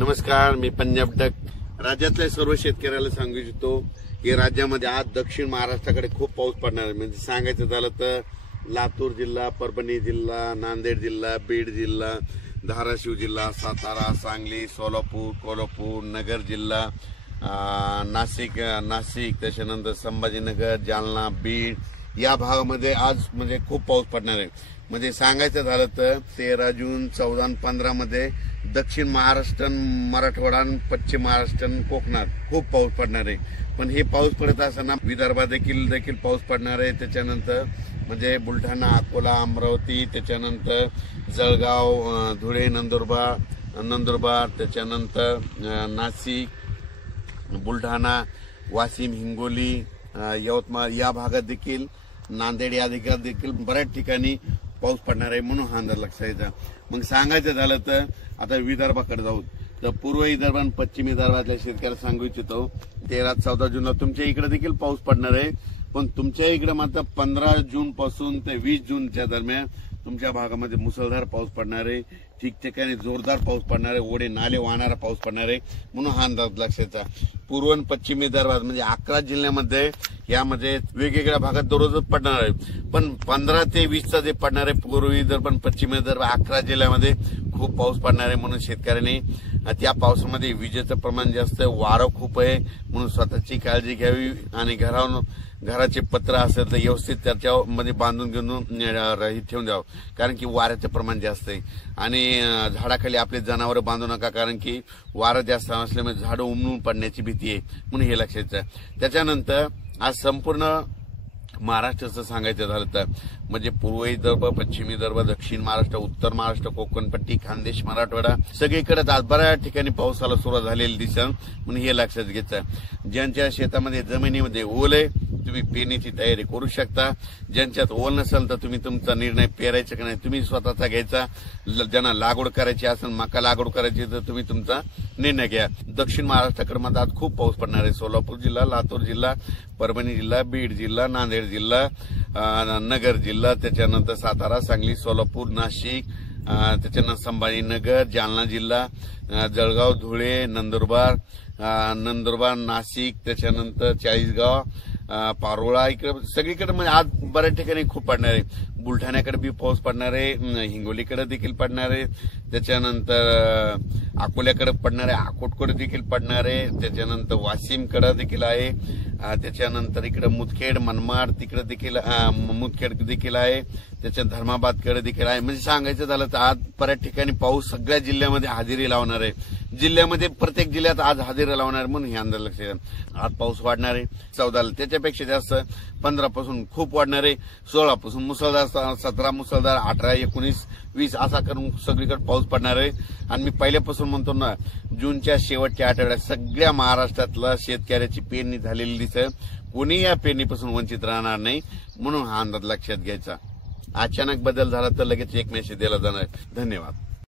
नमस्कार, मी पंजाब डक. राज्यातल्या सर्व शेतकऱ्याला सांगू इच्छितो की राज्यामध्ये आज दक्षिण महाराष्ट्राकडे खूप पाऊस पडणार आहे. म्हणजे सांगायचं झालं तर लातूर जिल्हा, परभणी जिल्हा, नांदेड जिल्हा, बीड जिल्हा, धाराशिव जिल्हा, सातारा, सांगली, सोलापूर, कोल्हापूर, नगर जिल्हा, नाशिक, त्याच्यानंतर संभाजीनगर, जालना, बीड या भागामध्ये आज म्हणजे खूप पाऊस पडणार आहे. म्हणजे सांगायचं झालं तर 13 जून, 14 आणि 15 मध्ये दक्षिण महाराष्ट्र, मराठवाडा, पश्चिम महाराष्ट्र, कोकणात खूप पाऊस पडणार आहे. पण हे पाऊस पडत असताना विदर्भात देखील पाऊस पडणार आहे. त्याच्यानंतर म्हणजे बुलढाणा, अकोला, अमरावती, त्याच्यानंतर जळगाव, धुळे, नंदुरबार, त्याच्यानंतर नाशिक, बुलढाणा, वाशिम, हिंगोली, यवतमाळ या भागात देखील, नांदेड या देखील बऱ्याच ठिकाणी पाऊस पडणार आहे. म्हणून हा अंदाज लक्षात येतो. मग सांगायचं झालं तर आता विदर्भाकडे जाऊ तर पूर्व विदर्भ आणि पश्चिम विदर्भातल्या शेतकऱ्याला सांगू इच्छितो 13-14 जूनला तुमच्या इकडे देखील पाऊस पडणार आहे. पण तुमच्या इकडे मात्र 15 जून पासून ते 20 जूनच्या दरम्यान तुमच्या भागामध्ये मुसळधार पाऊस पडणार आहे. ठिकठिकाणी जोरदार पाऊस पडणार आहे. ओढे नाले वाहणारा पाऊस पडणार आहे. म्हणून हा अंदाज लक्षाचा. पूर्व आणि पश्चिम विदर्भात म्हणजे 11 जिल्ह्यामध्ये यामध्ये वेगवेगळ्या भागात दररोजच पडणार आहे. पण 15 ते 20चा जे पडणार आहे पूर्व विदर्भ आणि पश्चिम विदर्भ 11 जिल्ह्यामध्ये खूप पाऊस पडणार आहे. म्हणून शेतकऱ्यांनी त्या पावसामध्ये विजेचं प्रमाण जास्त आहे, वारं खूप आहे. म्हणून स्वतःची काळजी घ्यावी आणि घराचे पत्र असेल तर व्यवस्थित त्याच्यामध्ये बांधून घेऊन ठेवून द्यावं. कारण की वाऱ्याचं प्रमाण जास्त आहे. आणि झाडाखाली आपले जनावरं बांधू नका, कारण की वारं जास्त असल्यामुळे झाडं उमलून पडण्याची भीती आहे. म्हणून हे लक्षात घ्या. त्याच्यानंतर आज संपूर्ण महाराष्ट्राचं सांगायचं झालं तर म्हणजे पूर्व विदर्भ, पश्चिम विदर्भ, दक्षिण महाराष्ट्र, उत्तर महाराष्ट्र, कोकणपट्टी, खानदेश, मराठवाडा सगळीकडे आज बऱ्याच ठिकाणी पावसाला सुरुवात झालेली दिसतं. म्हणून हे लक्षात घ्यायचं. ज्यांच्या शेतामध्ये जमिनीमध्ये ओल आहे तुम्ही पेरणीची तयारी करू शकता. ज्यांच्यात ओल नसेल तर तुम्ही तुमचा निर्णय पेरायचा की नाही तुम्ही स्वतःचा घ्यायचा. ज्यांना लागवड करायची असेल, मका लागवड करायची तर तुम्ही तुमचा निर्णय घ्या. दक्षिण महाराष्ट्राकडे मात्र आज खूप पाऊस पडणार आहे. सोलापूर जिल्हा, लातूर जिल्हा, परभणी जिल्हा, बीड जिल्हा, नांदेड जिल्हा, नगर जिल्हा, त्याच्यानंतर सातारा, सांगली, सोलापूर, नाशिक, त्याच्यानंतर संभाजीनगर, जालना जिल्हा, जळगाव, धुळे, नंदुरबार, नाशिक, त्याच्यानंतर चाळीसगाव, पारोळा इकडे सगळीकडे म्हणजे आज बऱ्याच ठिकाणी खूप पडणार आहे. बुलढाण्याकडे बी पाऊस पडणार आहे, हिंगोलीकडे देखील पडणार आहे, त्याच्यानंतर अकोल्याकडे पडणार आहे, अकोटकडे देखील पडणार आहे, त्याच्यानंतर वाशिमकडे देखील आहे, त्याच्यानंतर इकडे मुदखेड, मनमाड तिकडे देखील मुदखेड देखील आहे, त्याच्या धर्माबादकडे देखील आहे. म्हणजे सांगायचं झालं तर आज बऱ्याच ठिकाणी पाऊस सगळ्या जिल्ह्यामध्ये हजेरी लावणार आहे. जिल्ह्यामध्ये प्रत्येक जिल्ह्यात आज हजेरी लावणार म्हणून हे अंदाज लक्षात. आज पाऊस वाढणार आहे 14ला, त्याच्यापेक्षा जास्त 15 पासून खूप वाढणार आहे. 16 पासून मुसळधार, 17 मुसळधार, 18, 19, 20 असा करून सगळीकडे पाऊस पडणार आहे. आणि मी पहिल्यापासून म्हणतो ना, जूनच्या शेवटच्या आठवड्यात सगळ्या महाराष्ट्रातला शेतकऱ्याची पेरणी झालेली दिसेल. कोणी या पेरणीपासून वंचित राहणार नाही. म्हणून हा अंदाज लक्षात घ्यायचा. अचानक बदल झाला तर लगेच एक मेसेज दिला जाणार. धन्यवाद.